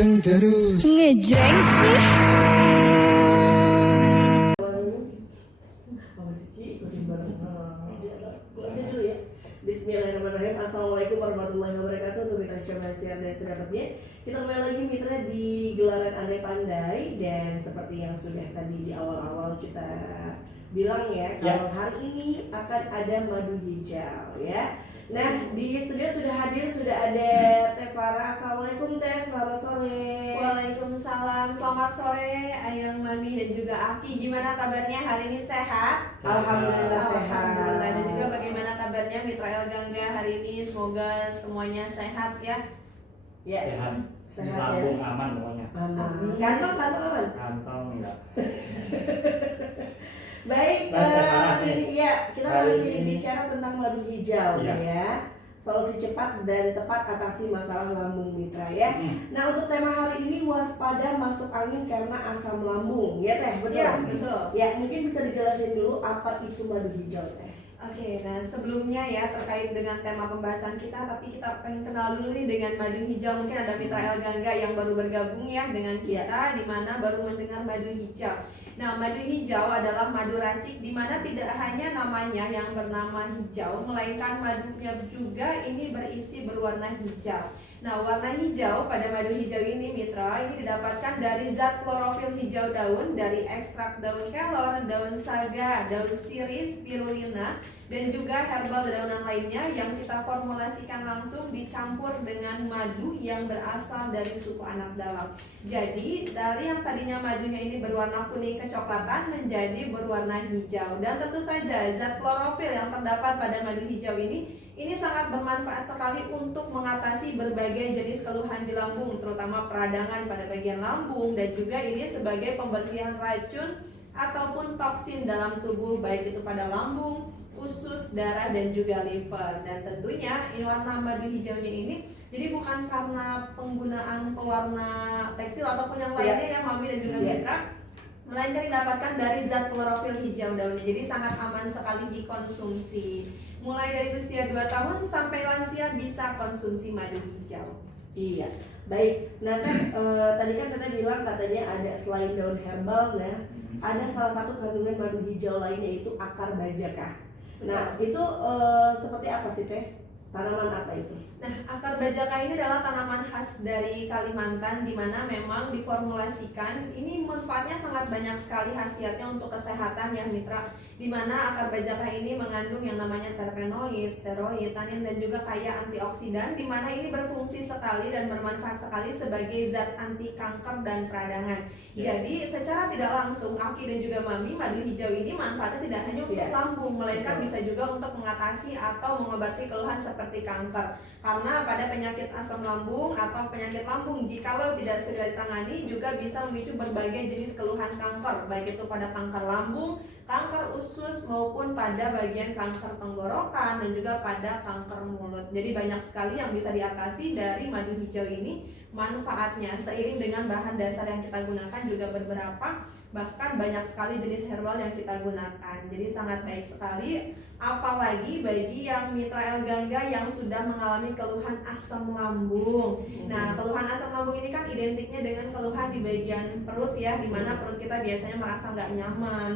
ganteng terus. Ngejreng sih. Bismillahirrahmanirrahim. Assalamualaikum warahmatullahi wabarakatuh. Untuk mitra Syamasiar dan sedapatnya, kita kembali lagi mitra di gelaran Andai Pandai. Dan seperti yang sudah tadi di awal-awal kita bilang ya, kalau hari ini akan ada madu hijau ya. Nah, di studio sudah hadir, sudah ada Teh Farah. Assalamualaikum Teh, selamat sore. Waalaikumsalam, selamat sore Ayang, Mami dan juga Aki. Gimana kabarnya hari ini, sehat? Alhamdulillah sehat. Alhamdulillah. Dan juga bagaimana kabarnya Mitra El Gangga hari ini? Semoga semuanya sehat ya. Ya, Sehat sehat lambung ya. aman pokoknya. Aman. Kantong aman. Kantong enggak. Baik, ya kita masih bicara tentang madu hijau ya. Solusi cepat dan tepat atasi masalah lambung mitra ya. Nah, untuk tema hari ini waspada masuk angin karena asam lambung ya Teh, betul? Iya, betul. Ya, mungkin bisa dijelasin dulu apa itu madu hijau Teh. Oke, nah sebelumnya ya terkait dengan tema pembahasan kita, tapi kita pengen kenal dulu nih dengan madu hijau. Mungkin ada Mitra El Gangga yang baru bergabung ya dengan kita, di mana baru mendengar madu hijau. Nah, madu hijau adalah madu racik di mana tidak hanya namanya yang bernama hijau, melainkan madunya juga ini berisi berwarna hijau. Nah, warna hijau pada madu hijau ini mitra, ini didapatkan dari zat klorofil hijau daun, dari ekstrak daun kelor, daun saga, daun sirih, spirulina, dan juga herbal dedaunan lainnya yang kita formulasikan langsung dicampur dengan madu yang berasal dari suku anak dalam. Jadi, dari yang tadinya madunya ini berwarna kuning kecoklatan menjadi berwarna hijau. Dan tentu saja zat klorofil yang terdapat pada madu hijau ini sangat bermanfaat sekali untuk mengatasi berbagai jenis keluhan di lambung, terutama peradangan pada bagian lambung, dan juga ini sebagai pembersihan racun ataupun toksin dalam tubuh, baik itu pada lambung, usus, darah, dan juga liver. Dan tentunya ini warna madu hijaunya ini jadi bukan karena penggunaan pewarna tekstil ataupun yang lainnya ya Mami dan juga Mitra, melainkan didapatkan dari zat klorofil hijau daunnya. Jadi sangat aman sekali dikonsumsi. Mulai dari usia 2 tahun sampai lansia bisa konsumsi madu hijau. Iya, baik. Nah Teh, tadi kan Teteh bilang katanya ada selain daun herbal ya, ada salah satu kandungan madu hijau lainnya yaitu akar bajaka. Nah itu seperti apa sih Teh? Tanaman apa itu? Nah, akar bajaka ini adalah tanaman khas dari Kalimantan, di mana memang diformulasikan. Ini manfaatnya sangat banyak sekali khasiatnya untuk kesehatan ya mitra. Di mana akar bajaka ini mengandung yang namanya terpenoid, steroid, tanin, dan juga kaya antioksidan, di mana ini berfungsi sekali dan bermanfaat sekali sebagai zat anti kanker dan peradangan. Jadi secara tidak langsung Aki dan juga Mami, madu hijau ini manfaatnya tidak hanya untuk lambung, melainkan bisa juga untuk mengatasi atau mengobati keluhan seperti kanker. Karena pada penyakit asam lambung atau penyakit lambung, jikalau tidak segera ditangani juga bisa memicu berbagai jenis keluhan kanker, baik itu pada kanker lambung, kanker usus, maupun pada bagian kanker tenggorokan dan juga pada kanker mulut. Jadi banyak sekali yang bisa diatasi dari madu hijau ini manfaatnya. Seiring dengan bahan dasar yang kita gunakan juga beberapa, bahkan banyak sekali jenis herbal yang kita gunakan. Jadi sangat baik sekali, apalagi bagi yang Mitra El Gangga yang sudah mengalami keluhan asam lambung. Nah, keluhan asam lambung ini kan identiknya dengan keluhan di bagian perut ya, dimana perut kita biasanya merasa nggak nyaman.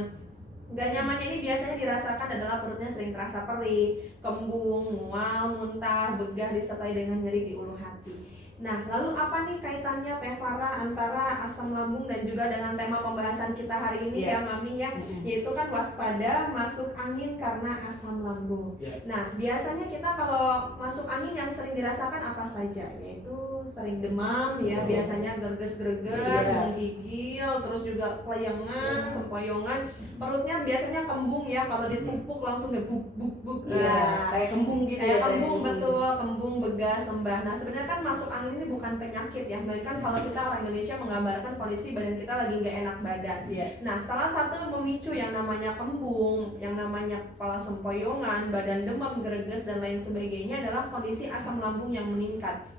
Gak nyamannya ini biasanya dirasakan adalah perutnya sering terasa perih, kembung, mual, muntah, begah, disertai dengan nyeri di ulu hati. Nah, lalu apa nih kaitannya Teh Farah antara asam lambung dan juga dengan tema pembahasan kita hari ini ya Mami ya, yaitu kan waspada masuk angin karena asam lambung. Nah, biasanya kita kalau masuk angin yang sering dirasakan apa saja? Yaitu sering demam ya, biasanya gerges-gerges, menggigil, terus juga kelayangan, sempoyongan, perutnya biasanya kembung ya, kalau dipupuk langsung buk-buk. Nah, kayak kembung gitu kayak ya. kembung, betul, kembung, begah, sembah. Nah, sebenarnya kan masuk angin ini bukan penyakit ya, kan kalau kita orang Indonesia menggambarkan kondisi badan kita lagi nggak enak badan. Nah, salah satu memicu yang namanya kembung, yang namanya kepala sempoyongan, badan demam, greges, dan lain sebagainya adalah kondisi asam lambung yang meningkat.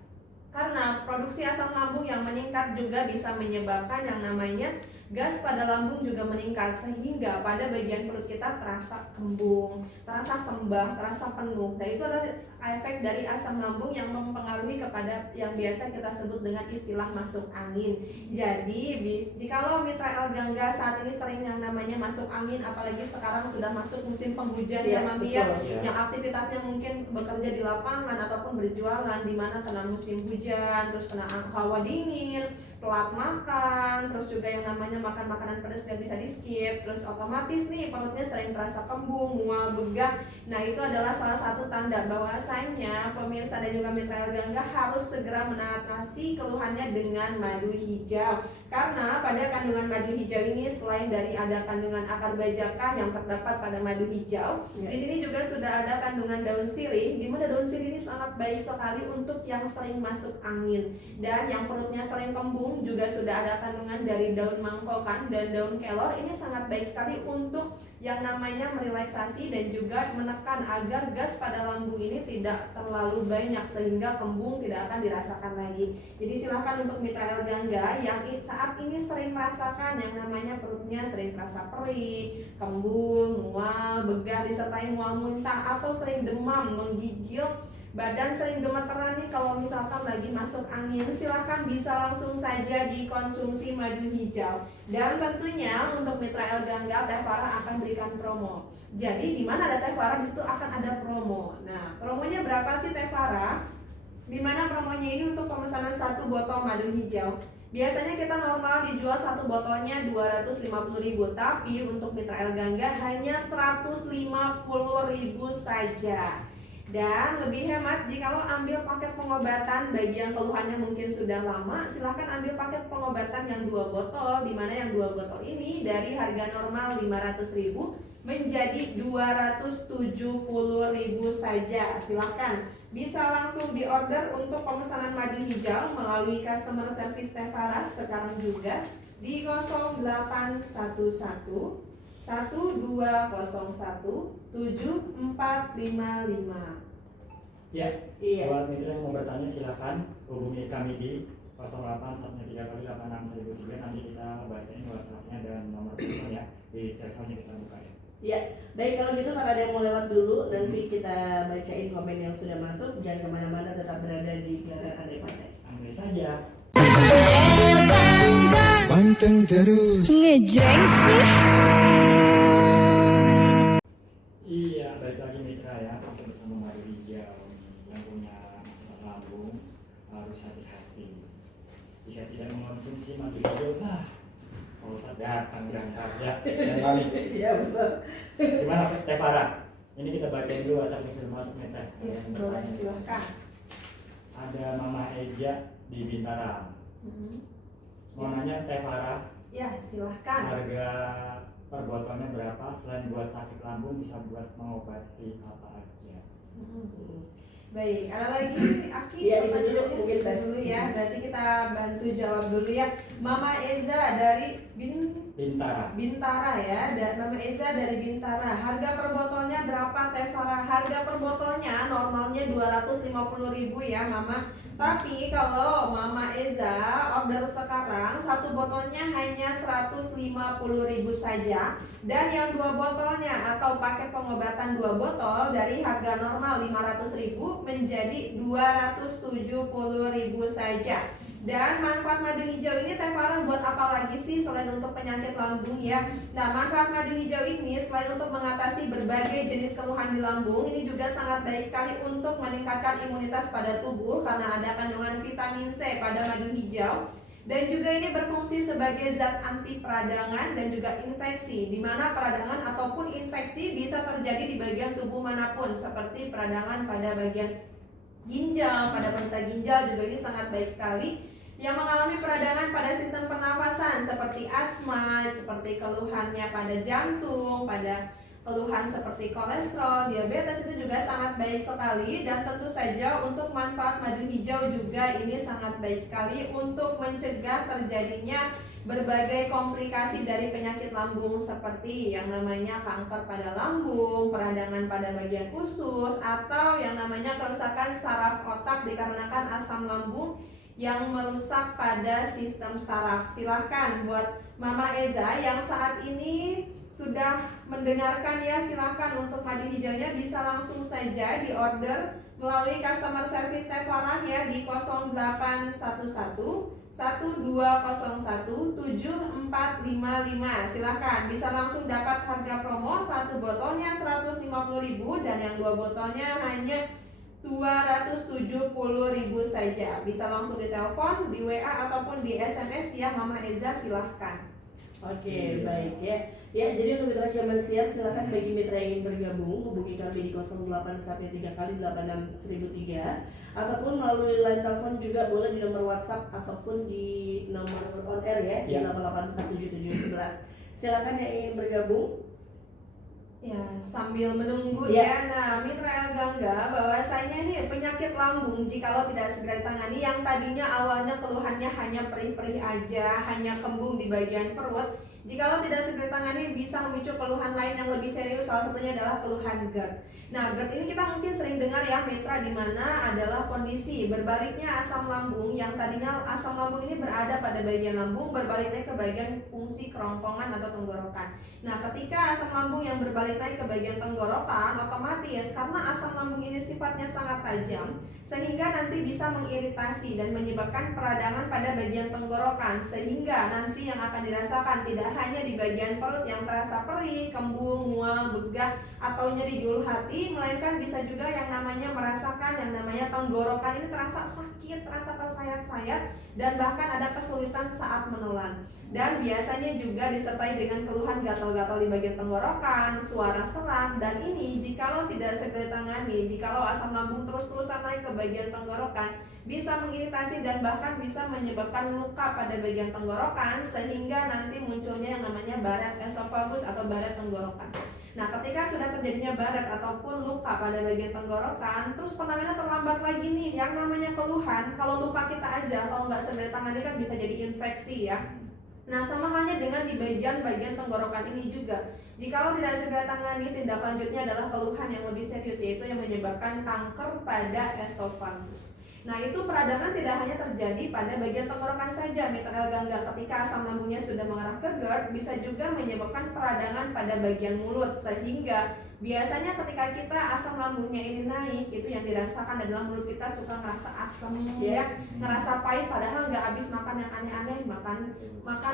Karena produksi asam lambung yang meningkat juga bisa menyebabkan yang namanya gas pada lambung juga meningkat sehingga pada bagian perut kita terasa kembung, terasa sembah, terasa penuh. Dan itu adalah efek dari asam lambung yang mempengaruhi kepada yang biasa kita sebut dengan istilah masuk angin. Jadi jikalau mitra L gangga saat ini sering yang namanya masuk angin, apalagi sekarang sudah masuk musim penghujan ya Mami ya, yang aktivitasnya mungkin bekerja di lapangan ataupun berjualan, di mana kena musim hujan, terus kena hawa dingin, telat makan, terus juga yang namanya makan makanan pedas gak bisa di skip, terus otomatis nih perutnya sering terasa kembung, mual, begah. Nah itu adalah salah satu tanda bahwasanya pemirsa dan juga mitra L gangga harus segera mengatasi keluhannya dengan madu hijau. Karena pada kandungan madu hijau ini selain dari ada kandungan akar bajakah yang terdapat pada madu hijau, di sini juga sudah ada kandungan daun sirih, di mana daun sirih ini sangat baik sekali untuk yang sering masuk angin dan yang perutnya sering kembung. Juga sudah ada kandungan dari daun mangkokan dan daun kelor. Ini sangat baik sekali untuk yang namanya merelaksasi dan juga menekan agar gas pada lambung ini tidak terlalu banyak sehingga kembung tidak akan dirasakan lagi. Jadi silakan untuk mitra L gangga yang saat ini sering merasakan yang namanya perutnya sering terasa perih, kembung, mual, begah disertai mual muntah atau sering demam, menggigil, badan sering gemeteran nih kalau misalkan lagi masuk angin, silahkan bisa langsung saja dikonsumsi madu hijau. Dan tentunya untuk mitra L gangga, Teh Farah akan berikan promo. Jadi di mana ada Teh Farah, di situ akan ada promo. Nah, promonya berapa sih Teh Farah? Di mana promonya ini untuk pemesanan 1 botol madu hijau. Biasanya kita normal dijual 1 botolnya 250.000, tapi untuk mitra L gangga hanya 150.000 saja. Dan lebih hemat jikalau ambil paket pengobatan bagi yang keluhannya mungkin sudah lama, silahkan ambil paket pengobatan yang 2 botol, dimana yang 2 botol ini dari harga normal 500.000 menjadi 270.000 saja. Silahkan bisa langsung diorder untuk pemesanan madu hijau melalui customer service Teh Farah sekarang juga di 0811 1201 7455. Ya, Iya. buat mitra yang mau bertanya silakan hubungi kami di 0813 nanti kita bacain WhatsApp-nya dan nomor telepon ya di teleponnya kita buka ya. Ya, baik kalau gitu kalau ada yang mau lewat dulu, nanti kita bacain komen yang sudah masuk. Jangan kemana-mana, tetap berada di Gelaran Andai Pandai. Ambil saja. Panteng terus Ngejreng sih. Iya, balik lagi mitra ya, masih bersama madu hijau yang punya masalah lambung harus hati-hati. Jika tidak mengonsumsi madu hijau, kalau datang berangkat ya, dan kami. Iya betul. Gimana Teh Farah? Ini kita bacain dulu WhatsApp yang sudah masuk nih Teh. Ya, boleh silahkan. Ada Mama Eja di Bintara. Mau nanya Teh Farah, Ya, silahkan. harga per botolnya berapa? Selain buat sakit lambung bisa buat mengobati apa aja? Baik, ada lagi Aki? Iya, itu dulu, pertanyaannya? mungkin, Teh. Dulu ya, berarti kita bantu jawab dulu ya. Mama Eza dari Bintara. ya, Mama Eza dari Bintara. Harga per botolnya berapa Teh Farah? Harga per botolnya normalnya 250.000 ya Mama. Tapi kalau Mama Eza order sekarang 1 botolnya hanya 150.000 saja. Dan yang 2 botolnya atau paket pengobatan 2 botol dari harga normal 500.000 menjadi 270.000 saja. Dan manfaat madu hijau ini Teh Farah buat apa lagi sih selain untuk penyakit lambung ya? Nah, manfaat madu hijau ini selain untuk mengatasi berbagai jenis keluhan di lambung, ini juga sangat baik sekali untuk meningkatkan imunitas pada tubuh karena ada kandungan vitamin C pada madu hijau. Dan juga ini berfungsi sebagai zat anti peradangan dan juga infeksi, di mana peradangan ataupun infeksi bisa terjadi di bagian tubuh manapun, seperti peradangan pada bagian ginjal, pada pentas ginjal juga ini sangat baik sekali. Yang mengalami peradangan pada sistem pernafasan seperti asma, seperti keluhannya pada jantung, pada keluhan seperti kolesterol, diabetes itu juga sangat baik sekali. Dan tentu saja untuk manfaat madu hijau juga ini sangat baik sekali untuk mencegah terjadinya berbagai komplikasi dari penyakit lambung seperti yang namanya kanker pada lambung, peradangan pada bagian usus, atau yang namanya kerusakan saraf otak dikarenakan asam lambung yang merusak pada sistem saraf. Silahkan buat Mama Eza yang saat ini sudah mendengarkan ya, silahkan untuk madu hijaunya bisa langsung saja di order melalui customer service Tevara ya di 0811 1201 7455. Silahkan bisa langsung dapat harga promo, satu botolnya 150.000 dan yang dua botolnya hanya 270.000 saja. Bisa langsung ditelepon, di WA ataupun di SMS ya Mama Eza, silahkan. Oke, baik ya. Ya, jadi untuk mitra Syaman Siap, silahkan bagi mitra yang ingin bergabung hubungi kami di 0813 kali 86003 ataupun melalui line telepon juga boleh di nomor WhatsApp ataupun di nomor on air ya, di 8847711. Silahkan yang ingin bergabung. Ya, sambil menunggu ya. Nah, Mitra El Gangga bahwasanya nih penyakit lambung jikalau tidak segera ditangani, yang tadinya awalnya keluhannya hanya perih-perih aja, hanya kembung di bagian perut, jikalau tidak segera ditangani bisa memicu keluhan lain yang lebih serius, salah satunya adalah keluhan GERD. Nah, GERD ini kita mungkin sering dengar ya Mitra, di mana adalah kondisi berbaliknya asam lambung, yang tadinya asam lambung ini berada pada bagian lambung, berbaliknya ke bagian fungsi kerongkongan atau tenggorokan. Nah, ketika asam lambung yang berbalik naik ke bagian tenggorokan, otomatis karena asam lambung ini sifatnya sangat tajam, sehingga nanti bisa mengiritasi dan menyebabkan peradangan pada bagian tenggorokan, sehingga nanti yang akan dirasakan tidak hanya di bagian perut yang terasa perih, kembung, mual, begah, atau nyeri di ulu hati, melainkan bisa juga yang namanya merasakan yang namanya tenggorokan ini terasa sakit, terasa tersayat-sayat, dan bahkan ada kesulitan saat menelan. Dan biasanya juga disertai dengan keluhan gatal-gatal di bagian tenggorokan, suara serak, dan ini jikalau tidak segera ditangani, jikalau asam lambung terus-terusan naik ke bagian tenggorokan, bisa mengiritasi dan bahkan bisa menyebabkan luka pada bagian tenggorokan, sehingga nanti munculnya yang namanya barat esofagus atau barat tenggorokan. Nah, ketika sudah terjadinya barat ataupun luka pada bagian tenggorokan, terus penanganannya terlambat lagi nih, yang namanya keluhan, kalau luka kita aja, kalau nggak segera ditangani kan bisa jadi infeksi ya. Nah, sama halnya dengan di bagian tenggorokan ini juga. Jikalau tidak segera tangani, tindak lanjutnya adalah keluhan yang lebih serius, yaitu yang menyebabkan kanker pada esofagus. Nah, itu peradangan tidak hanya terjadi pada bagian tenggorokan saja, Mitra El Gangga. Ketika asam lambungnya sudah mengarah ke GERD, bisa juga menyebabkan peradangan pada bagian mulut, sehingga biasanya ketika kita asam lambungnya ini naik, itu yang dirasakan adalah mulut kita suka ngerasa asam ya, ngerasa pahit, padahal nggak habis makan yang aneh-aneh, makan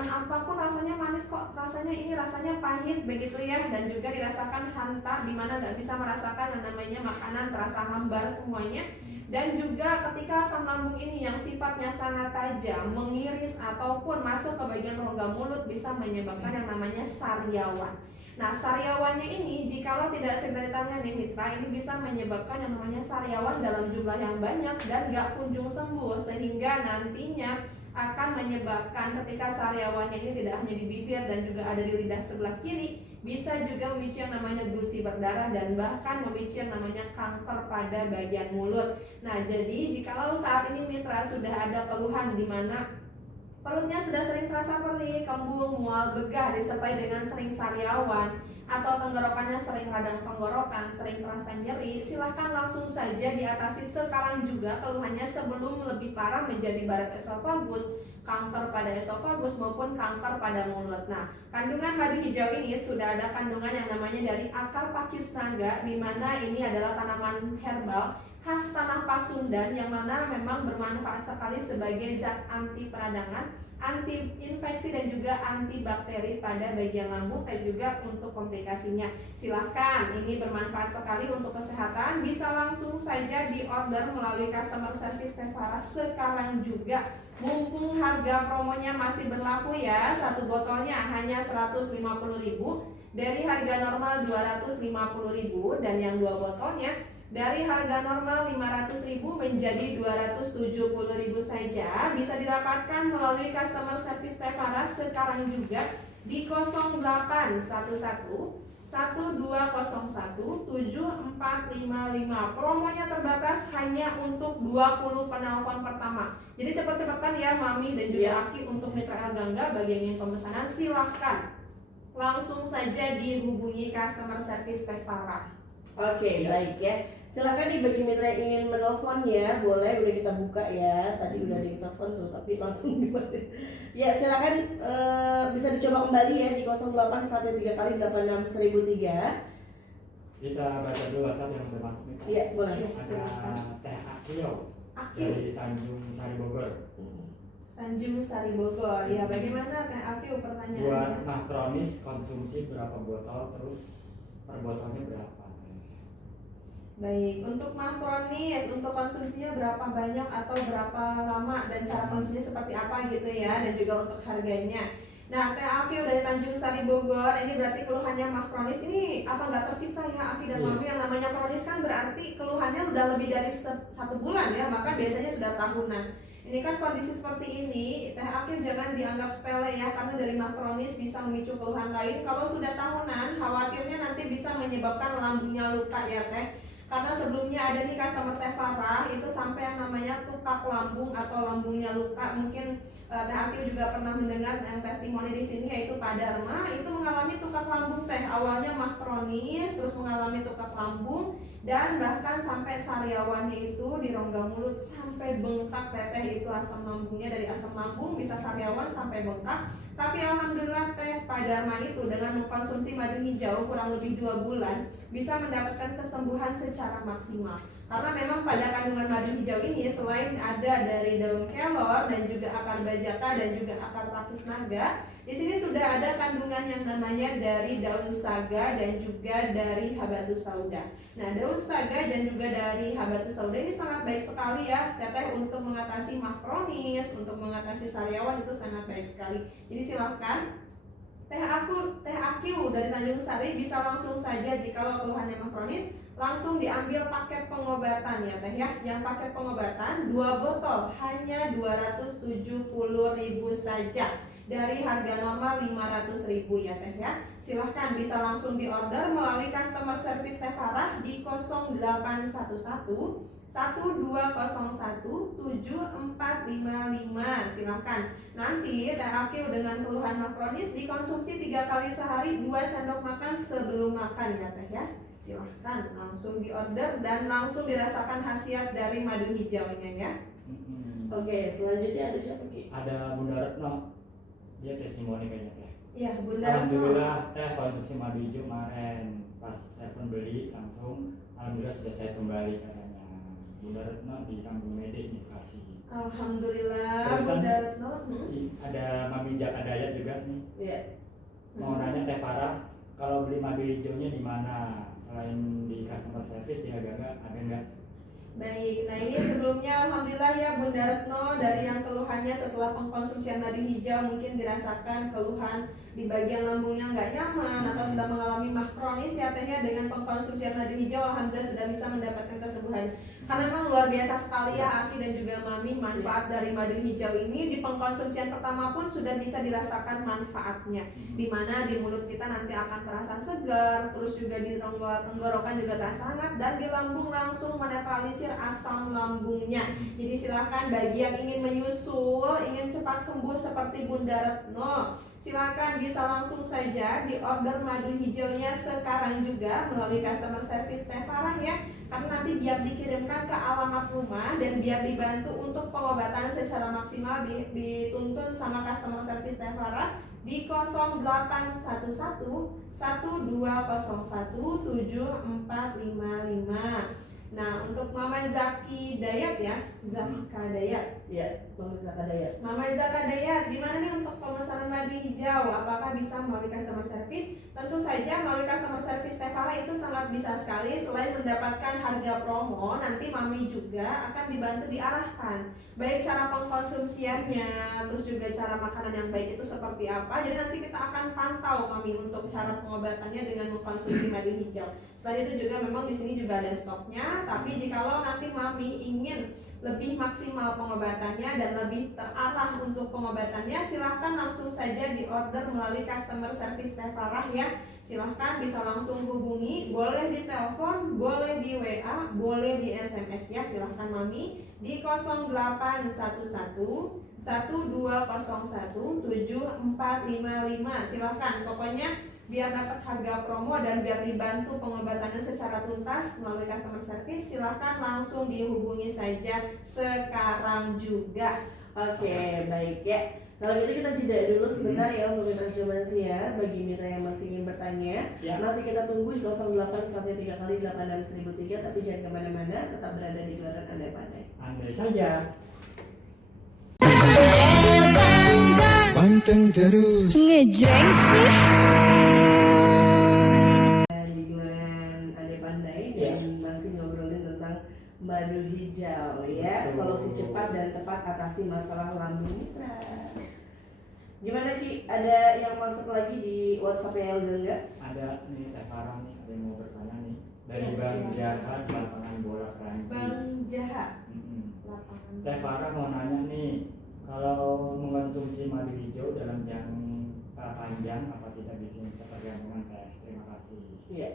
apapun rasanya manis kok, rasanya ini rasanya pahit begitu ya, dan juga dirasakan hanta, di mana nggak bisa merasakan yang namanya makanan, terasa hambar semuanya. Dan juga ketika asam lambung ini yang sifatnya sangat tajam, mengiris ataupun masuk ke bagian rongga mulut, bisa menyebabkan yang namanya sariawan. Nah, sariawannya ini jikalau tidak segera ditangani Mitra, ini bisa menyebabkan yang namanya sariawan dalam jumlah yang banyak dan gak kunjung sembuh, sehingga nantinya akan menyebabkan ketika sariawannya ini tidak hanya di bibir dan juga ada di lidah sebelah kiri, bisa juga memicu yang namanya gusi berdarah dan bahkan memicu yang namanya kanker pada bagian mulut. Nah, jadi jikalau saat ini Mitra sudah ada keluhan di mana perutnya sudah sering terasa perih, kembung, mual, begah disertai dengan sering sariawan, atau tenggorokannya sering radang tenggorokan, sering terasa nyeri, silahkan langsung saja diatasi sekarang juga keluhannya sebelum lebih parah menjadi barat esofagus, kanker pada esofagus maupun kanker pada mulut. Nah, kandungan madu hijau ini sudah ada kandungan yang namanya dari akar pakis naga, di mana ini adalah tanaman herbal khas tanah Pasundan yang mana memang bermanfaat sekali sebagai zat anti peradangan, anti infeksi dan juga antibakteri pada bagian lambung dan juga untuk komplikasinya. Silahkan, ini bermanfaat sekali untuk kesehatan, bisa langsung saja di order melalui customer service Tevara sekarang juga. Mumpung harga promonya masih berlaku ya, satu botolnya hanya 150.000 dari harga normal 250.000, dan yang dua botolnya dari harga normal 500.000 menjadi 270.000 saja. Bisa didapatkan melalui customer service Tevara sekarang juga di 0811 1201 7455. Promonya terbatas hanya untuk 20 penelpon pertama. Jadi cepat-cepatan ya Mami dan juga Aki untuk Mitra El Gangga. Bagi yang ingin pemesanan silahkan langsung saja dihubungi customer service Tevara. Oke, baik ya. Silakan nih bagi mitra yang ingin menelpon ya, boleh, udah kita buka ya. Tadi udah ada yang telepon tuh, tapi langsung dimatiin. Ya silakan, bisa dicoba kembali ya di 0813 kali 86.003. Kita baca dulu WhatsApp yang sudah masuk nih. Iya boleh. Ada Teh Akio Akil dari Tanjung Sari Bogor. Tanjung Sari Bogor. Ya, bagaimana Teh Akil Buat pertanyaannya? mah kronis konsumsi berapa botol, terus per botolnya berapa? Baik, untuk mah kronis, untuk konsumsinya berapa banyak atau berapa lama dan cara konsumsinya seperti apa gitu ya, dan juga untuk harganya. Nah, Teh Akil dari Tanjung Sari Bogor, ini berarti keluhannya mah kronis. Ini apa nggak tersisa ya Aki dan Iya. Mami? Yang namanya kronis kan berarti keluhannya udah lebih dari 1 bulan ya, maka biasanya sudah tahunan. Ini kan kondisi seperti ini, Teh Akil jangan dianggap sepele ya, karena dari mah kronis bisa memicu keluhan lain. Kalau sudah tahunan, khawatirnya nanti bisa menyebabkan lambungnya luka ya Teh. Karena sebelumnya ada nih customer Teh Farah itu sampai yang namanya tukak lambung atau lambungnya luka. Mungkin Teh Akil juga pernah mendengar yang testimoni di sini, yaitu Pak Dharma itu mengalami tukak lambung Teh. Awalnya mah kronis, terus mengalami tukak lambung, dan bahkan sampai sariawannya itu di rongga mulut sampai bengkak Teteh. Itu asam lambungnya, dari asam lambung bisa sariawan sampai bengkak. Tapi alhamdulillah Teh Pak Dharma itu dengan mengkonsumsi madu hijau kurang lebih 2 bulan bisa mendapatkan kesembuhan secara maksimal. Karena memang pada kandungan madu hijau ini selain ada dari daun kelor dan juga akar bajaka dan juga akar pakis naga, di sini sudah ada kandungan yang namanya dari daun saga dan juga dari habatus sauda. Nah, daun saga dan juga dari habatus sauda ini sangat baik sekali ya Teteh untuk mengatasi mah kronis, untuk mengatasi sariawan, itu sangat baik sekali. Jadi silahkan Teh Akil dari Tanjung Sari bisa langsung saja jikalau keluhannya mah kronis langsung diambil paket pengobatan ya Teh ya. Yang paket pengobatan 2 botol hanya 270.000 saja dari harga normal 500.000 ya Teh ya. Silahkan bisa langsung diorder melalui customer service Teh Farah di 0811 1201 7455. Silahkan. Nanti Teh Akil dengan keluhan mah kronis dikonsumsi 3 kali sehari 2 sendok makan sebelum makan ya Teh ya. Silahkan langsung diorder dan langsung dirasakan khasiat dari madu hijaunya ya. Oke, selanjutnya ada siapa Ki? Ada Bunda Retno, dia testimoni kayaknya Teh. Iya, Bunda Retno. Alhamdulillah Teh konsumsi madu hijau kemarin pas telepon beli langsung, alhamdulillah sudah saya kembali katanya. Bunda Retno di Kampung Mede di Bekasi. Alhamdulillah Terusan, Bunda Retno. Ada Mami Jaka Dayat juga nih. Iya. Mau nanya Teh Farah, kalau beli madu hijaunya di mana? Selain di customer service di Agaga ada nggak? Baik, nah ini sebelumnya alhamdulillah ya Bunda Retno, dari yang keluhannya setelah pengkonsumsian madu hijau mungkin dirasakan keluhan di bagian lambungnya nggak nyaman atau sudah mengalami mah kronis ya Teh ya, dengan pengkonsumsian madu hijau alhamdulillah sudah bisa mendapatkan kesembuhan. Karena memang luar biasa sekali ya Aki dan juga Mami manfaat dari madu hijau ini. Di pengkonsumsian pertama pun sudah bisa dirasakan manfaatnya, dimana di mulut kita nanti akan terasa segar, terus juga di rongga tenggorokan juga terasa hangat, dan di lambung langsung menetralisir asam lambungnya. Jadi silakan bagi yang ingin menyusul, ingin cepat sembuh seperti Bunda Retno, silakan bisa langsung saja di order madu hijaunya sekarang juga melalui customer service Teh Farah ya. Karena nanti biar dikirimkan ke alamat rumah dan biar dibantu untuk pengobatan secara maksimal dituntun sama customer service Teh Farah di 0811 1201 7455. Nah, untuk Mama Zaki Dayat ya, Zaka Dayat. Iya, Mama Zaka Dayat. Mama Zaka Dayat, gimana nih untuk pemesanan madu hijau? Apakah bisa melalui customer service? Tentu saja melalui customer service Teh Farah itu sangat bisa sekali. Selain mendapatkan harga promo, nanti Mami juga akan dibantu diarahkan baik cara pengkonsumsiannya, terus juga cara makanan yang baik itu seperti apa. Jadi nanti kita akan pantau Mami untuk cara pengobatannya dengan mengkonsumsi madu hijau. Selain itu juga memang di sini juga ada stoknya. Tapi jikalau nanti Mami ingin lebih maksimal pengobatannya dan lebih terarah untuk pengobatannya, silahkan langsung saja di order melalui customer service Teh Farah ya. Silahkan bisa langsung hubungi, boleh di telepon, boleh di WA, boleh di SMS ya. Silahkan Mami di 0811 1201 7455. Silahkan, pokoknya biar dapat harga promo dan biar dibantu pengobatannya secara tuntas melalui customer service, silahkan langsung dihubungi saja sekarang juga. Oke, baik ya. Kalau gitu kita jeda dulu sebentar ya untuk mitra Syobasiar. Bagi mitra yang masih ingin bertanya, Ya. masih kita tunggu di 0813 kali 86003, tapi jangan kemana-mana, tetap berada di gelaran Andai Pandai. Andai saja. Panteng terus. Ngejreng sih. Di gelaran Andai Pandai Ya. dan masih ngobrolin tentang madu hijau ya, Betul. solusi cepat dan tepat atasi masalah lambung mitra. Gimana Ki? Ada yang masuk lagi di WhatsApp Elga enggak? Ada nih Teh Farah nih, ada yang mau bertanya nih dari Iya, Bang silakan. Jahat lapangan bola Keranji. Bang Jahat, Mm-mm. lapangan. Teh Farah mau nanya nih, kalau mengonsumsi madu hijau dalam jangka panjang apa tidak bikin ketergantungan Teh? Terima kasih. Iya.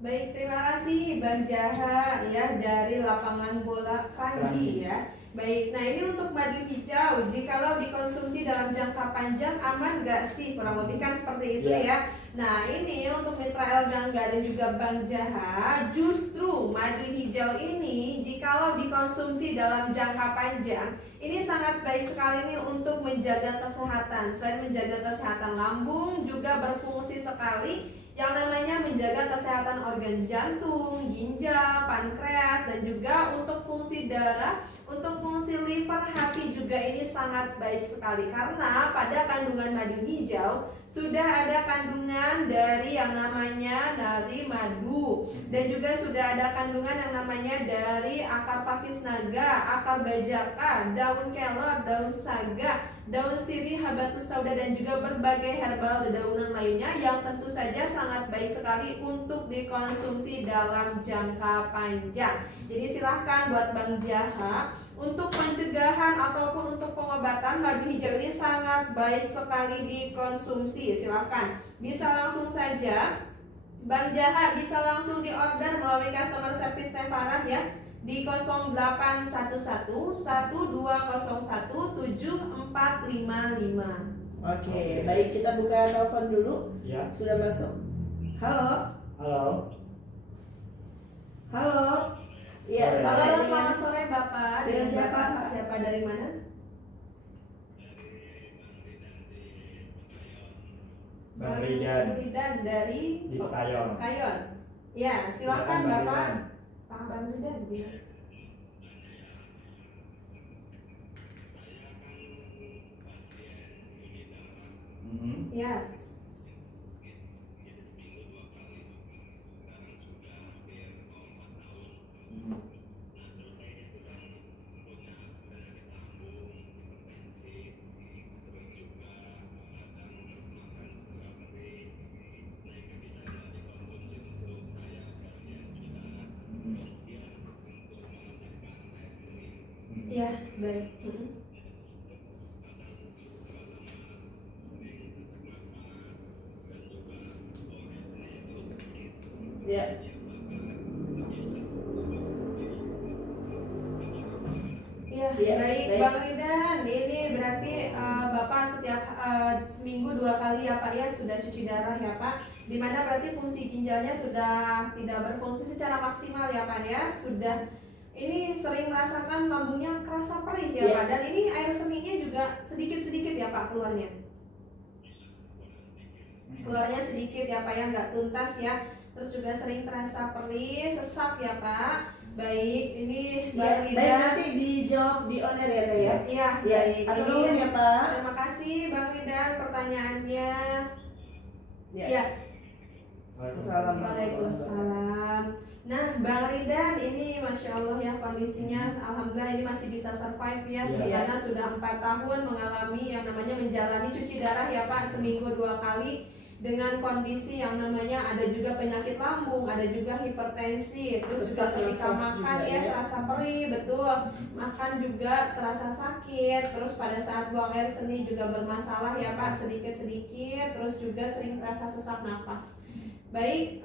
Baik, terima kasih Bang Jaha ya dari lapangan bola Keranji ya. Baik, nah ini untuk madu hijau, jikalau dikonsumsi dalam jangka panjang aman nggak sih? Kurang lebih kan seperti itu ya. Nah ini untuk mitra El Gangga dan juga Bang Jaha, justru madu hijau ini jikalau dikonsumsi dalam jangka panjang, ini sangat baik sekali nih untuk menjaga kesehatan. Selain menjaga kesehatan lambung, juga berfungsi sekali yang namanya menjaga kesehatan organ jantung, ginjal, pankreas, dan juga untuk fungsi darah, untuk fungsi liver, hati juga ini sangat baik sekali. Karena pada kandungan madu hijau sudah ada kandungan dari yang namanya nari madu, dan juga sudah ada kandungan yang namanya dari akar pakis naga, akar bajaka, daun kelor, daun saga, daun sirih, habatus sauda, dan juga berbagai herbal dedaunan lainnya yang tentu saja sangat baik sekali untuk dikonsumsi dalam jangka panjang. Jadi silahkan buat Bang Jaha, untuk pencegahan ataupun untuk pengobatan madu hijau ini sangat baik sekali dikonsumsi. Silahkan bisa langsung saja Bang Jaha bisa langsung diorder melalui customer service Teh Farah ya di 0811 1201 7455. Oke, baik kita buka telepon dulu. Ya. Sudah masuk. Halo. Halo. Halo. Iya, Sore. Halo, dengan- selamat sore Bapak. Dengan siapa, Bapak? Pak? Siapa dari mana? Bang Ridan Ridan dari di Kayon. Kayon. Ya, silakan Bang Bapak. Ridan. Pak Bang Ridan. Ya. Mhm. Ya. Mhm. Ya, baik. Mhm. Ya. Iya, Iya, baik baik. Bang Ridan. Ini berarti Bapak setiap seminggu 2 kali ya Pak ya sudah cuci darah ya Pak. Dimana berarti fungsi ginjalnya sudah tidak berfungsi secara maksimal ya Pak ya. Sudah ini sering merasakan lambungnya kerasa perih ya Iya. Pak. Dan ini air seninya juga sedikit-sedikit ya Pak keluarnya. Keluarnya sedikit ya Pak ya, nggak tuntas ya. Terus juga sering terasa perih, sesak ya Pak. Baik, ini Ya, Bang baik Ridan. nanti dijawab di on air ya Teh ya. Iya, Ya, baik. atau Ini nuhun ya Pak. terima kasih Bang Ridan pertanyaannya. Ya. Ya, Waalaikumsalam. Waalaikumsalam. Nah, Bang Ridan ini Masya Allah ya kondisinya Alhamdulillah ini masih bisa survive ya. Iya. Karena sudah 4 tahun mengalami yang namanya menjalani cuci darah ya Pak, seminggu 2 kali. Dengan kondisi yang namanya ada juga penyakit lambung, ada juga hipertensi, terus juga Sesak ketika nafas makan juga ya ya. terasa perih, betul. Makan juga terasa sakit, terus pada saat buang air seni juga bermasalah ya Pak, sedikit-sedikit, terus juga sering terasa sesak nafas. Baik,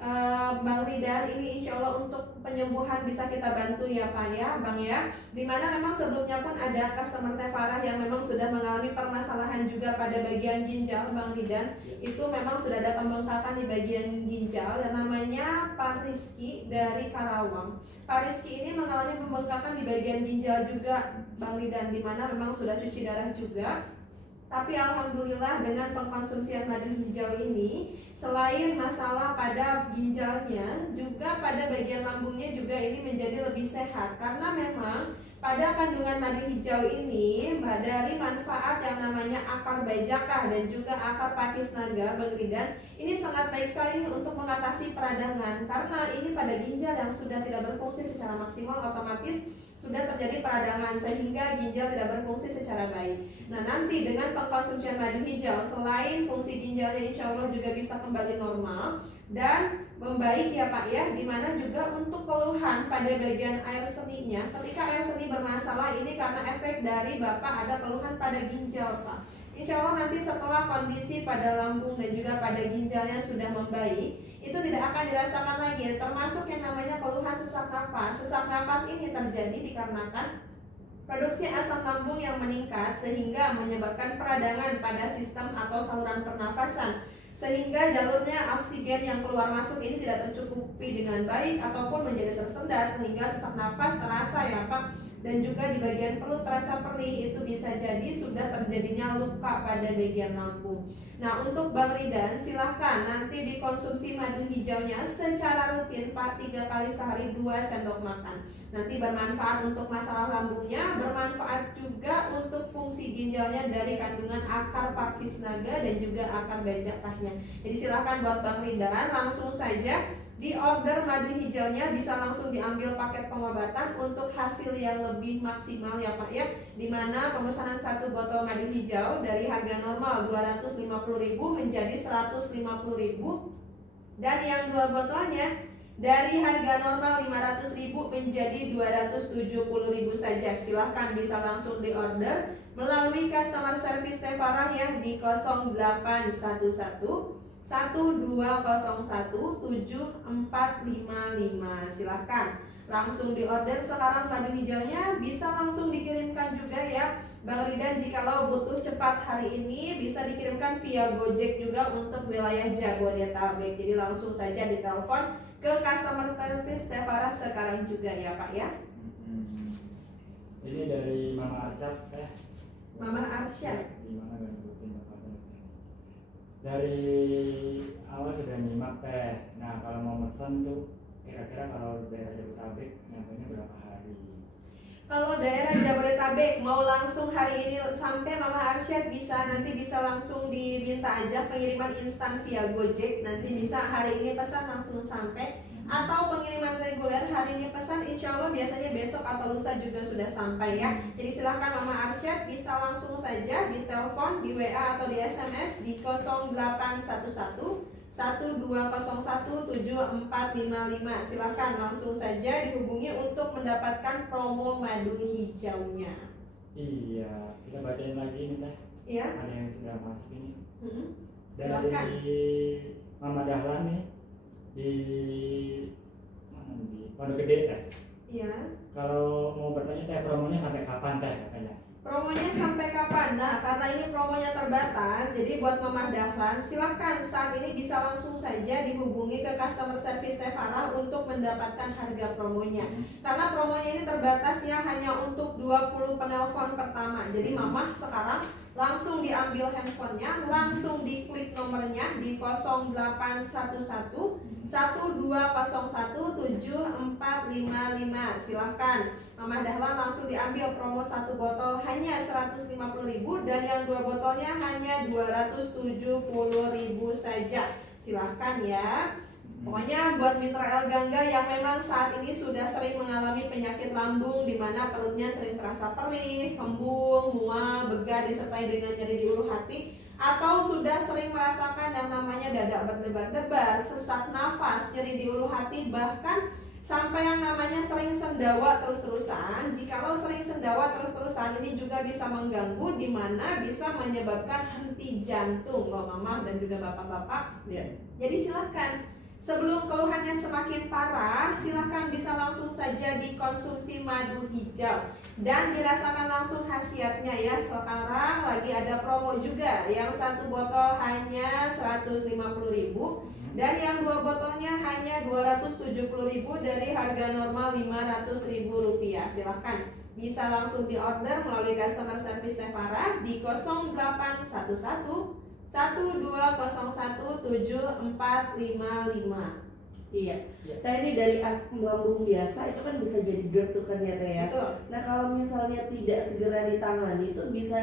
Bang Ridan, ini insya Allah untuk penyembuhan bisa kita bantu ya Pak ya, Bang ya. Dimana memang sebelumnya pun ada ada customer Teh Farah yang memang sudah mengalami permasalahan juga pada bagian ginjal, Bang Ridan. Itu memang sudah ada pembengkakan di bagian ginjal dan namanya Pak Rizky dari Karawang. Pak Rizky ini mengalami pembengkakan di bagian ginjal juga, Bang Ridan, di mana memang sudah cuci darah juga. Tapi alhamdulillah dengan pengkonsumsian madu hijau ini, selain masalah pada ginjalnya, juga pada bagian lambungnya juga ini menjadi lebih sehat. Karena memang pada kandungan madu hijau ini dari manfaat yang namanya akar bajakah dan juga akar pakis naga, Bang Ridan, ini sangat baik sekali untuk mengatasi peradangan. Karena ini pada ginjal yang sudah tidak berfungsi secara maksimal, otomatis sudah terjadi peradangan sehingga ginjal tidak berfungsi secara baik. Nah, nanti dengan pengkonsumsian madu hijau, selain fungsi ginjalnya insya Allah juga bisa kembali normal dan membaik ya Pak ya, dimana juga untuk keluhan pada bagian air seninya, ketika air seni bermasalah ini karena efek dari Bapak ada keluhan pada ginjal Pak. Insya Allah nanti setelah kondisi pada lambung dan juga pada ginjalnya sudah membaik, itu tidak akan dirasakan lagi, termasuk yang namanya keluhan sesak nafas. Sesak nafas ini terjadi dikarenakan produksi asam lambung yang meningkat sehingga menyebabkan peradangan pada sistem atau saluran pernafasan, sehingga jalurnya oksigen yang keluar masuk ini tidak tercukupi dengan baik ataupun menjadi tersendat sehingga sesak nafas terasa ya Pak. Dan juga di bagian perut terasa perih, itu bisa jadi sudah terjadinya luka pada bagian lambung. Nah, untuk Bang Ridan silahkan nanti dikonsumsi madu hijaunya secara rutin Pak, 3 kali sehari 2 sendok makan. Nanti bermanfaat untuk masalah lambungnya, bermanfaat juga untuk fungsi ginjalnya dari kandungan akar pakis naga dan juga akar bajakahnya. Jadi silahkan buat Bang Ridan langsung saja di order madu hijaunya, bisa langsung diambil paket pengobatan untuk hasil yang lebih maksimal ya Pak ya. Dimana pemesanan 1 botol madu hijau dari harga normal 250.000 menjadi 150.000, dan yang 2 botolnya dari harga normal 500.000 menjadi 270.000 saja. Silahkan bisa langsung di order melalui customer service Teh Farah ya di 0811 1201 7455. Silahkan langsung di order sekarang madu hijaunya, bisa langsung dikirimkan juga ya Bang Ridan. Jikalau butuh cepat hari ini bisa dikirimkan via Gojek juga untuk wilayah Jabodetabek. Jadi langsung saja ditelepon ke customer service Teh Farah sekarang juga ya Pak ya. Ini dari Mama Arsyad ya. Mama Arsyad. Gimana kan rutin bapaknya? Dari awal sudah nyimak Teh. Nah, kalau mau mesen tuh kira-kira kalau daerah Jabodetabek nyampainya berapa hari? Kalau daerah Jabodetabek mau langsung hari ini sampai Mama Arsyad nanti bisa langsung diminta aja pengiriman instan via Gojek. Nanti bisa hari ini pesan langsung sampai, atau pengiriman reguler hari ini pesan insya Allah biasanya besok atau lusa juga sudah sampai ya. Jadi silahkan Mama Arsyad bisa langsung saja di telepon, di WA atau di SMS di 0811 1201 7455. Silahkan langsung saja dihubungi untuk mendapatkan promo madu hijaunya. Iya, kita bacain lagi ini Teh. Iya. Ada yang sudah masuk ini. Silakan. Dari Mama Dahlan nih di mana nih? Di Pondok Gede Teh. Iya. Kalau mau bertanya Teh, promonya sampai kapan Teh katanya? Promonya sampai kapan? Nah, karena ini promonya terbatas, jadi buat Mama Dahlan silahkan saat ini bisa langsung saja dihubungi ke customer service Teh Farah untuk mendapatkan harga promonya. Karena promonya ini terbatas ya, hanya untuk 20 penelpon pertama. Jadi Mama sekarang langsung diambil handphonenya, langsung diklik nomornya di 0811 1201 7455. Silahkan Mama Dahlan langsung diambil promo 1 botol hanya 150.000 dan yang 2 botolnya hanya 270.000 saja. Silahkan ya. Pokoknya buat mitra El Gangga yang memang saat ini sudah sering mengalami penyakit lambung, di mana perutnya sering terasa perih, kembung, mual, begah disertai dengan nyeri di ulu hati, atau sudah sering merasakan yang namanya dada berdebar-debar, sesak nafas, nyeri di ulu hati, bahkan sampai yang namanya sering sendawa terus-terusan. Jikalau sering sendawa terus-terusan ini juga bisa mengganggu, di mana bisa menyebabkan henti jantung loh Mama dan juga Bapak-bapak ya. Jadi silahkan sebelum keluhannya semakin parah, silahkan bisa langsung saja dikonsumsi madu hijau dan dirasakan langsung hasil ya. Sekarang lagi ada promo juga. Yang satu botol hanya 150.000 dan yang 2 botolnya hanya 270.000 dari harga normal 500.000 rupiah. Silahkan bisa langsung diorder melalui customer service Tevara di 0811 1201 7455. Iya. Nah ini dari asam lambung biasa itu kan bisa jadi GERD tuh kan ya Teh ya. Betul. Nah kalau misalnya tidak segera ditangani itu bisa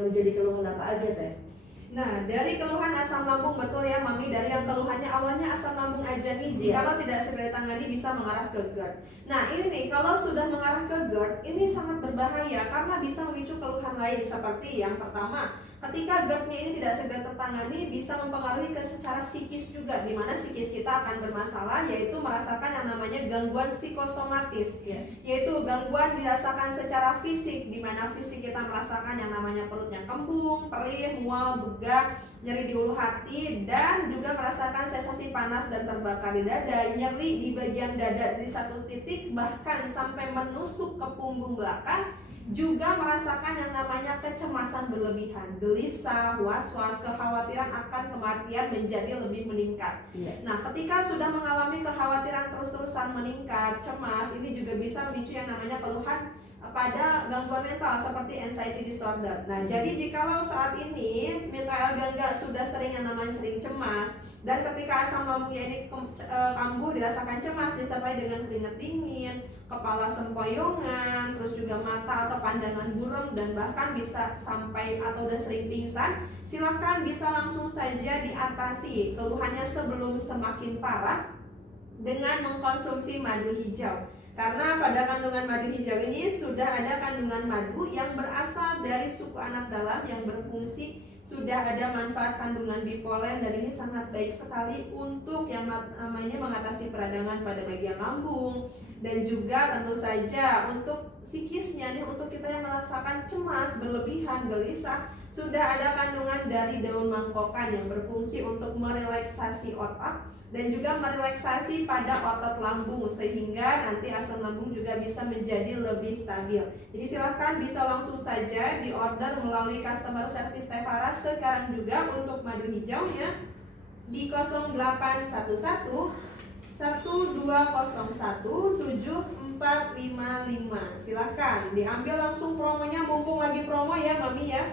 menjadi keluhan apa aja Teh? Nah, dari keluhan asam lambung, betul ya Mami, dari yang keluhannya awalnya asam lambung aja nih, jikalau tidak segera ditangani bisa mengarah ke GERD. Nah, ini nih, kalau sudah mengarah ke GERD, ini sangat berbahaya karena bisa memicu keluhan lain seperti yang pertama, ketika GERD-nya ini tidak segera tertangani bisa mempengaruhi ke secara psikis juga, di mana psikis kita akan bermasalah, yaitu merasakan yang namanya gangguan psikosomatis, yaitu gangguan dirasakan secara fisik, di mana fisik kita merasakan yang namanya perutnya kembung, perih, mual, begah, nyeri di ulu hati, dan juga merasakan sensasi panas dan terbakar di dada, nyeri di bagian dada di satu titik, bahkan sampai menusuk ke punggung belakang. Juga merasakan yang namanya kecemasan berlebihan, gelisah, was-was, kekhawatiran akan kematian menjadi lebih meningkat. Nah, ketika sudah mengalami kekhawatiran terus-terusan meningkat, cemas, ini juga bisa memicu yang namanya keluhan pada gangguan mental seperti anxiety disorder. Nah, jadi jikalau saat ini Mitra El Gangga sudah sering yang namanya sering cemas, dan ketika asam lambungnya ini kambuh, dirasakan cemas disertai dengan keringat dingin, kepala sempoyongan, terus juga mata atau pandangan buram, dan bahkan bisa sampai atau udah sering pingsan, silahkan bisa langsung saja diatasi keluhannya sebelum semakin parah dengan mengkonsumsi madu hijau. Karena pada kandungan madu hijau ini sudah ada kandungan madu yang berasal dari suku anak dalam yang berfungsi, sudah ada manfaat kandungan bipolen, dan ini sangat baik sekali untuk yang namanya mengatasi peradangan pada bagian lambung, dan juga tentu saja untuk psikisnya nih, untuk kita yang merasakan cemas berlebihan, gelisah, sudah ada kandungan dari daun mangkokan yang berfungsi untuk merelaksasi otak dan juga merelaksasi pada otot lambung, sehingga nanti asam lambung juga bisa menjadi lebih stabil. Jadi silahkan bisa langsung saja diorder melalui customer service Tevara sekarang juga untuk madu hijaunya di 0811 1201 7455. Silahkan diambil langsung promonya, mumpung lagi promo ya Mami ya.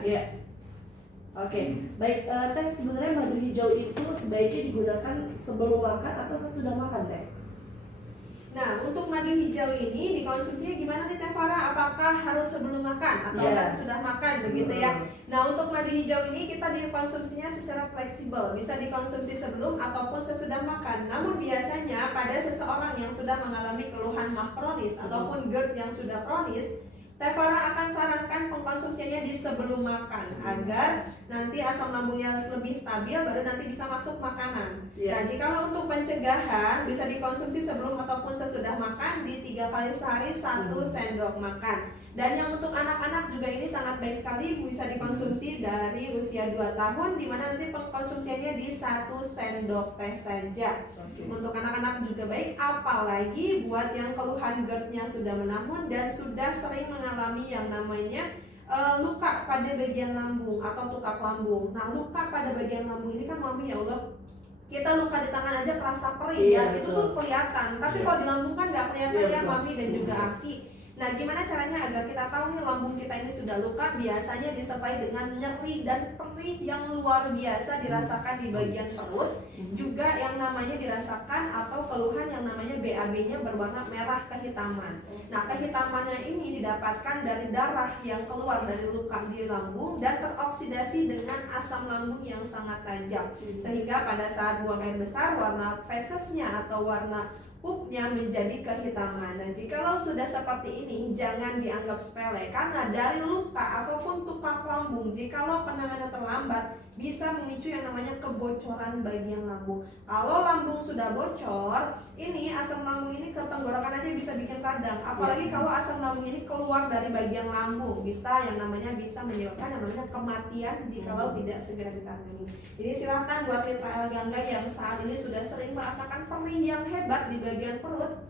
Oke, baik. Teh, sebenarnya madu hijau itu sebaiknya digunakan sebelum makan atau sesudah makan Teh? Nah, untuk madu hijau ini dikonsumsinya gimana nih Tevara? Apakah harus sebelum makan atau harus sudah makan begitu ya? Nah, untuk madu hijau ini kita dikonsumsinya secara fleksibel, bisa dikonsumsi sebelum ataupun sesudah makan. Namun biasanya pada seseorang yang sudah mengalami keluhan mah kronis ataupun GERD yang sudah kronis, Tevara akan sarankan pengkonsumsiannya di sebelum makan agar nanti asam lambungnya lebih stabil, baru nanti bisa masuk makanan. Nah, jika untuk pencegahan bisa dikonsumsi sebelum ataupun sesudah makan di 3 kali sehari 1 sendok makan. Dan yang untuk anak-anak juga ini sangat baik sekali, bisa dikonsumsi dari usia 2 tahun, dimana nanti pengkonsumsiannya di 1 sendok teh saja. Untuk anak-anak juga baik, apalagi buat yang keluhan GERD-nya sudah menahun dan sudah sering mengalami yang namanya luka pada bagian lambung atau tukak lambung. Nah, luka pada bagian lambung ini kan Mami, ya Allah, kita luka di tangan aja kerasa perih ya, itu tuh kelihatan. Tapi kalau di lambung kan nggak kelihatan ya Mami dan juga Aki. Nah, gimana caranya agar kita tahu nih lambung kita ini sudah luka? Biasanya disertai dengan nyeri dan perih yang luar biasa dirasakan di bagian perut, juga yang namanya dirasakan atau keluhan yang namanya BAB-nya berwarna merah kehitaman. Nah, kehitamannya ini didapatkan dari darah yang keluar dari luka di lambung dan teroksidasi dengan asam lambung yang sangat tajam, sehingga pada saat buang air besar warna fesesnya atau warna pupnya menjadi kehitaman. Dan jikalau sudah seperti ini, jangan dianggap sepele, karena dari luka ataupun tukak lambung, jikalau penanganan terlambat, bisa memicu yang namanya kebocoran bagian lambung. Kalau lambung sudah bocor, ini asam lambung ini ke tenggorokan aja bisa bikin radang. Apalagi kalau asam lambung ini keluar dari bagian lambung, bisa yang namanya bisa menyebabkan yang namanya kematian jikalau tidak segera ditangani. Jadi silahkan buat Mitra El Gangga yang saat ini sudah sering merasakan perih yang hebat di bagian perut,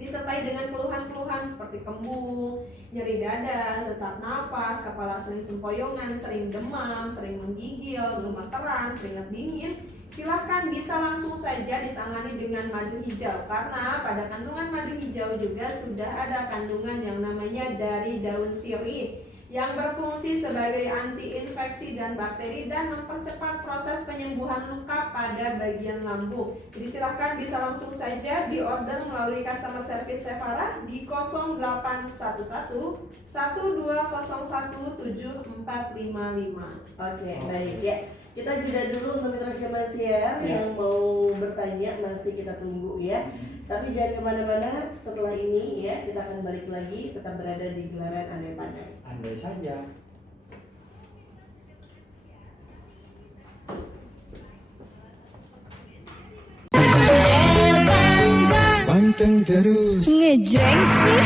disertai dengan keluhan-keluhan seperti kembung, nyeri dada, sesak nafas, keras, kepala sering sempoyongan, sering demam, sering menggigil, gemeteran, keringat dingin, silahkan bisa langsung saja ditangani dengan madu hijau, karena pada kandungan madu hijau juga sudah ada kandungan yang namanya dari daun sirih yang berfungsi sebagai anti-infeksi dan bakteri dan mempercepat proses penyembuhan luka pada bagian lambung. Jadi silahkan bisa langsung saja diorder melalui customer service Tevara di 0811 1201 7455. Oke, baik ya. Kita jeda dulu untuk mitra Syamasiar ya. Yang mau bertanya masih kita tunggu ya. Tapi jangan kemana-mana, setelah ini ya kita akan balik lagi, tetap berada di gelaran Andai Pandai. Andai saja. Panteng terus. Ngejreng sih.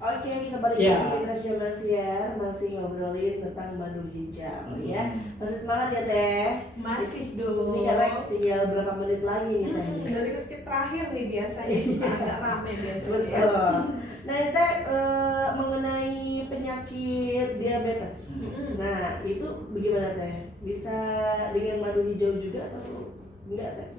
Oke, kita balik Ya. lagi mitra Syamasiar, masih ngobrolin tentang madu hijau ya. Masih semangat ya Teh? Masih dong. Ini karena tinggal berapa menit lagi nih Teh. Detik-detik terakhir nih biasanya suka agak rame biasanya. Betul. Nah ini Teh mengenai penyakit diabetes. Nah itu bagaimana Teh? Bisa dengan madu hijau juga atau enggak Teh?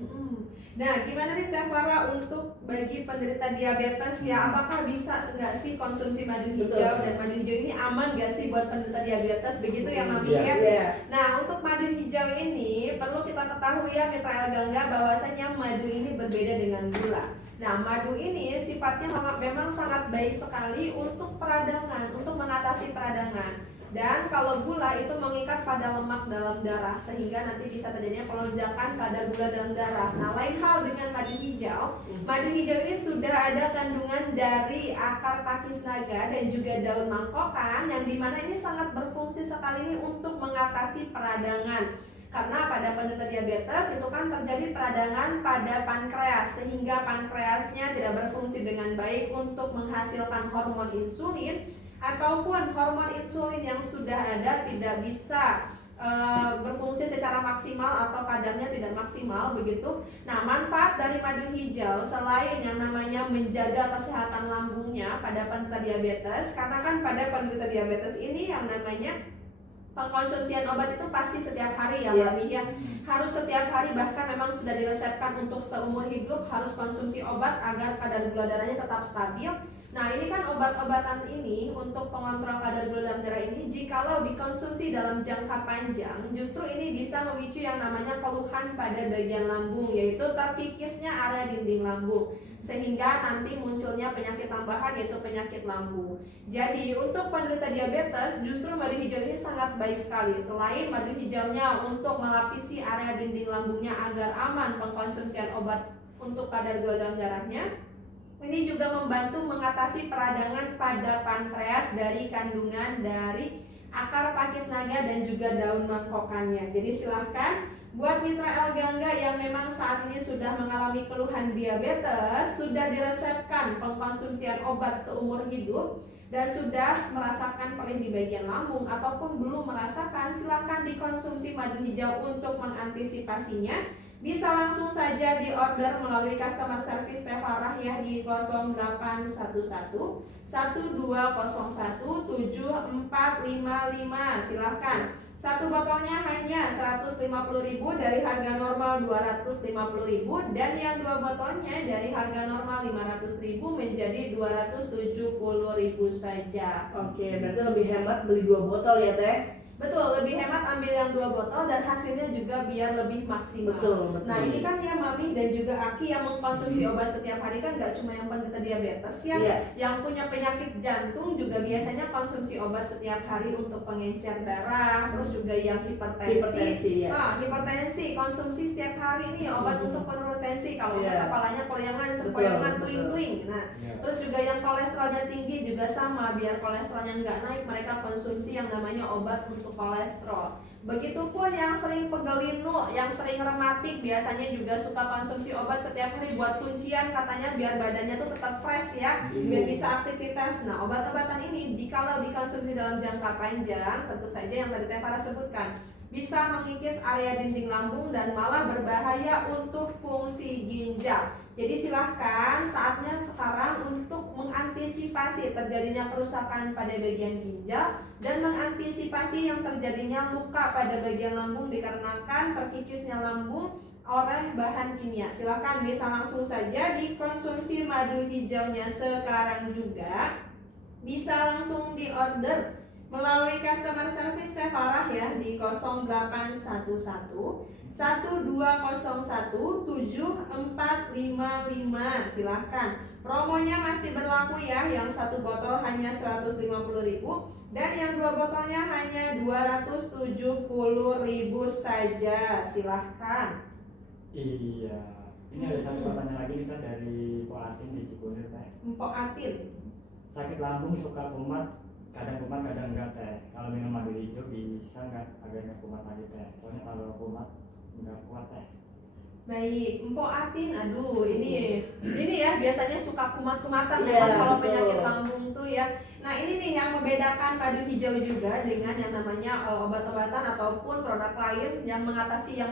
Nah, gimana nih Tevara untuk bagi penderita diabetes ya? Apakah bisa nggak sih konsumsi madu hijau? Betul. Dan madu hijau ini aman nggak sih buat penderita diabetes? Begitu ya Mami Iya. ya? Iya. Nah, untuk madu hijau ini perlu kita ketahui ya Mitra El Gangga bahwasanya madu ini berbeda dengan gula. Nah, madu ini sifatnya memang sangat baik sekali untuk peradangan, untuk mengatasi peradangan. Dan kalau gula itu mengikat pada lemak dalam darah sehingga nanti bisa terjadinya pelonjakan kadar gula dalam darah. Nah, lain hal dengan madu hijau. Madu hijau ini sudah ada kandungan dari akar pakis naga dan juga daun mangkokan yang dimana ini sangat berfungsi sekali ini untuk mengatasi peradangan. Karena pada penderita diabetes itu kan terjadi peradangan pada pankreas sehingga pankreasnya tidak berfungsi dengan baik untuk menghasilkan hormon insulin ataupun hormon insulin yang sudah ada tidak bisa berfungsi secara maksimal atau kadarnya tidak maksimal begitu. Nah, manfaat dari madu hijau selain yang namanya menjaga kesehatan lambungnya pada penderita diabetes, karena kan pada penderita diabetes ini yang namanya pengkonsumsian obat itu pasti setiap hari ya Mami ya. Harus setiap hari, bahkan memang sudah diresepkan untuk seumur hidup harus konsumsi obat agar kadar gula darahnya tetap stabil. Nah, ini kan obat-obatan ini untuk pengontrol kadar gula dalam darah ini jikalau dikonsumsi dalam jangka panjang justru ini bisa memicu yang namanya keluhan pada bagian lambung, yaitu terkikisnya area dinding lambung sehingga nanti munculnya penyakit tambahan yaitu penyakit lambung. Jadi untuk penderita diabetes justru madu hijau ini sangat baik sekali. Selain madu hijaunya untuk melapisi area dinding lambungnya agar aman pengkonsumsian obat untuk kadar gula dalam darahnya, ini juga membantu mengatasi peradangan pada pankreas dari kandungan dari akar pakis naga dan juga daun mangkokannya. Jadi silahkan buat mitra El Gangga yang memang saat ini sudah mengalami keluhan diabetes, sudah diresepkan pengkonsumsian obat seumur hidup dan sudah merasakan perih di bagian lambung ataupun belum merasakan, silahkan dikonsumsi madu hijau untuk mengantisipasinya. Bisa langsung saja di order melalui customer service Tevara ya di 0811 1201 7455. Silahkan. Satu botolnya hanya 150.000 dari harga normal 250.000 dan yang dua botolnya dari harga normal 500.000 menjadi 270.000 saja. Oke, berarti lebih hemat beli 2 botol ya Teh? Betul, lebih hemat ambil yang 2 botol dan hasilnya juga biar lebih maksimal. Betul. Nah, ini kan ya Mami dan juga Aki yang mengkonsumsi obat setiap hari kan nggak cuma yang penderita diabetes ya, yang punya penyakit jantung juga biasanya konsumsi obat setiap hari untuk pengencer darah, terus juga yang hipertensi. Ya. Hipertensi konsumsi setiap hari nih obat untuk penurun tensi. Kalau kepalanya kelayangan, sempoyongan, tuing-tuing. Nah, terus juga yang kolesterolnya tinggi juga sama, biar kolesterolnya nggak naik mereka konsumsi yang namanya obat untuk kolesterol. Begitupun yang sering pegelinu, yang sering rematik biasanya juga suka konsumsi obat setiap hari buat kuncian, katanya biar badannya tuh tetap fresh ya, biar bisa aktivitas. Nah, obat-obatan ini jikalau dikonsumsi dalam jangka panjang, tentu saja yang tadi Tevara sebutkan bisa mengikis area dinding lambung dan malah berbahaya untuk fungsi ginjal. Jadi silahkan saatnya sekarang untuk mengantisipasi terjadinya kerusakan pada bagian ginjal dan mengantisipasi yang terjadinya luka pada bagian lambung dikarenakan terkikisnya lambung oleh bahan kimia. Silahkan bisa langsung saja dikonsumsi madu hijaunya sekarang juga. Bisa langsung diorder melalui customer service Teh Farah ya di 0811 1201 7455. Silahkan. Promonya masih berlaku ya, yang satu botol hanya 150.000 dan yang dua botolnya hanya 270.000 saja. Silahkan. Iya. Ini ada satu pertanyaan lagi nih Teh dari Pak Atin di Cikunir Teh. Mpok Atin. Sakit lambung suka kumat, kadang kumat kadang enggak Teh. Kalau minum madu hijau bisa nggak agar nggak kumat lagi Teh? Soalnya kalau kumat nggak kuat Teh. Baik, Mpok Atin, aduh ini ya biasanya suka kumat-kumatan Iya, memang kalau betul. penyakit lambung tuh ya. Nah ini nih yang membedakan madu hijau juga dengan yang namanya obat-obatan ataupun produk lain yang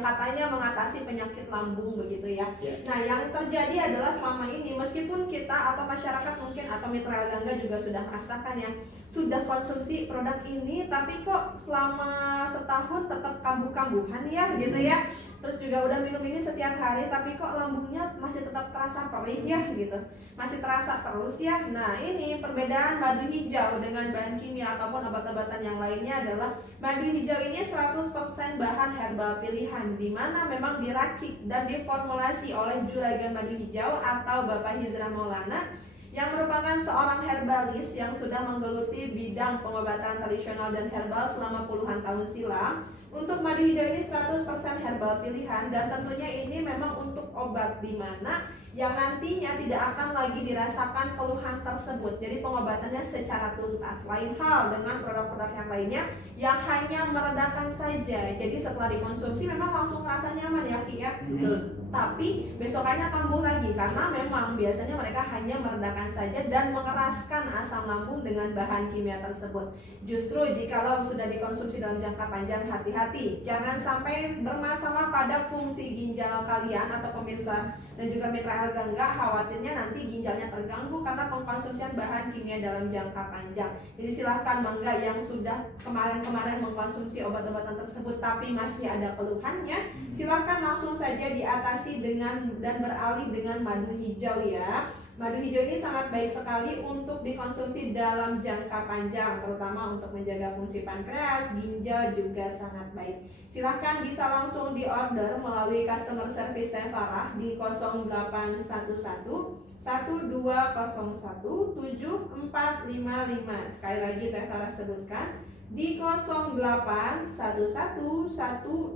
katanya mengatasi penyakit lambung begitu ya. Iya. Nah yang terjadi adalah selama ini meskipun kita atau masyarakat mungkin atau mitra gangga juga sudah merasakan yang sudah konsumsi produk ini, tapi kok selama setahun tetap kambuh-kambuhan ya gitu ya. Terus juga udah minum ini setiap hari tapi kok lambungnya masih tetap terasa perih ya gitu, masih terasa terus ya. Nah ini perbedaan madu hijau dengan bahan kimia ataupun obat-obatan yang lainnya adalah madu hijau ini 100% bahan herbal pilihan, dimana memang diracik dan diformulasi oleh juragan madu hijau atau Bapak Hizra Maulana yang merupakan seorang herbalis yang sudah menggeluti bidang pengobatan tradisional dan herbal selama puluhan tahun silam. Untuk madu hijau ini 100% herbal pilihan dan tentunya ini memang untuk obat, di mana yang nantinya tidak akan lagi dirasakan keluhan tersebut. Jadi pengobatannya secara tuntas. Lain hal dengan produk-produk yang lainnya yang hanya meredakan saja. Jadi setelah dikonsumsi memang langsung merasa nyaman ya Ki ya. Betul. Tapi besokannya kambuh lagi karena memang biasanya mereka hanya meredakan saja dan mengeraskan asam lambung dengan bahan kimia tersebut. Justru jikalau sudah dikonsumsi dalam jangka panjang, hati-hati, jangan sampai bermasalah pada fungsi ginjal kalian atau pemirsa dan juga mitra gangga. Khawatirnya nanti ginjalnya terganggu karena pengkonsumsian bahan kimia dalam jangka panjang. Jadi silahkan mangga yang sudah kemarin mengkonsumsi obat-obatan tersebut tapi masih ada keluhannya, silahkan langsung saja diatasi dengan dan beralih dengan madu hijau ya. Madu hijau ini sangat baik sekali untuk dikonsumsi dalam jangka panjang, terutama untuk menjaga fungsi pankreas, ginjal juga sangat baik. Silahkan bisa langsung diorder melalui customer service Teh Farah di 0811 1201 7455. Sekali lagi Teh Farah sebutkan di 0811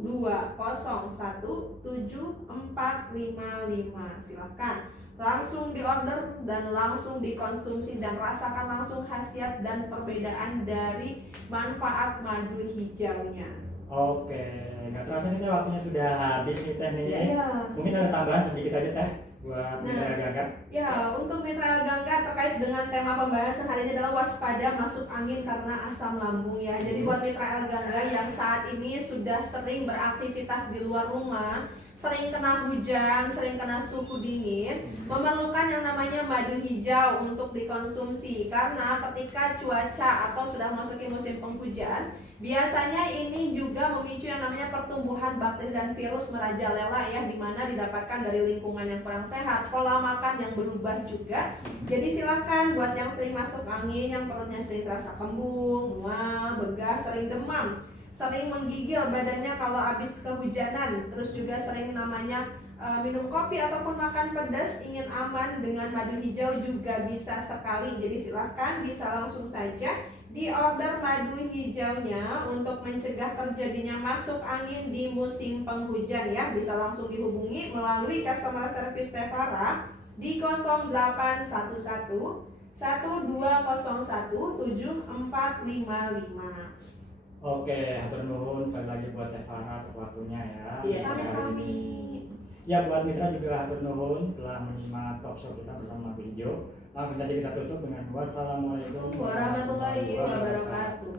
1201 7455. Silahkan langsung diorder dan langsung dikonsumsi dan rasakan langsung khasiat dan perbedaan dari manfaat madu hijaunya. Oke, nggak terasa nih Teh, waktunya sudah habis nih Teh nih. Iya. Mungkin ada tambahan sedikit aja Teh buat mitra gangga. Ya, untuk mitra gangga terkait dengan tema pembahasan hari ini adalah waspada masuk angin karena asam lambung ya. Jadi buat mitra gangga yang saat ini sudah sering beraktivitas di luar rumah, sering kena hujan, sering kena suhu dingin, memerlukan yang namanya madu hijau untuk dikonsumsi. Karena ketika cuaca atau sudah memasuki musim penghujan, biasanya ini juga memicu yang namanya pertumbuhan bakteri dan virus merajalela ya, dimana didapatkan dari lingkungan yang kurang sehat, pola makan yang berubah juga. Jadi silahkan buat yang sering masuk angin, yang perutnya sering terasa kembung, mual, begah, sering demam, sering menggigil badannya kalau habis kehujanan, terus juga sering namanya minum kopi ataupun makan pedas, ingin aman dengan madu hijau juga bisa sekali. Jadi silahkan bisa langsung saja di order madu hijaunya untuk mencegah terjadinya masuk angin di musim penghujan ya. Bisa langsung dihubungi melalui customer service Teh Farah di 0811 1201 7455. Oke, hatur nuhun sekali lagi buat Teh Farah atas waktunya ya. Iya, Sami-sami. Ya, buat mitra juga hatur nuhun telah menyimak talk show kita bersama Madu Hijau. Langsung saja kita tutup dengan wassalamualaikum Warahmatullahi wabarakatuh.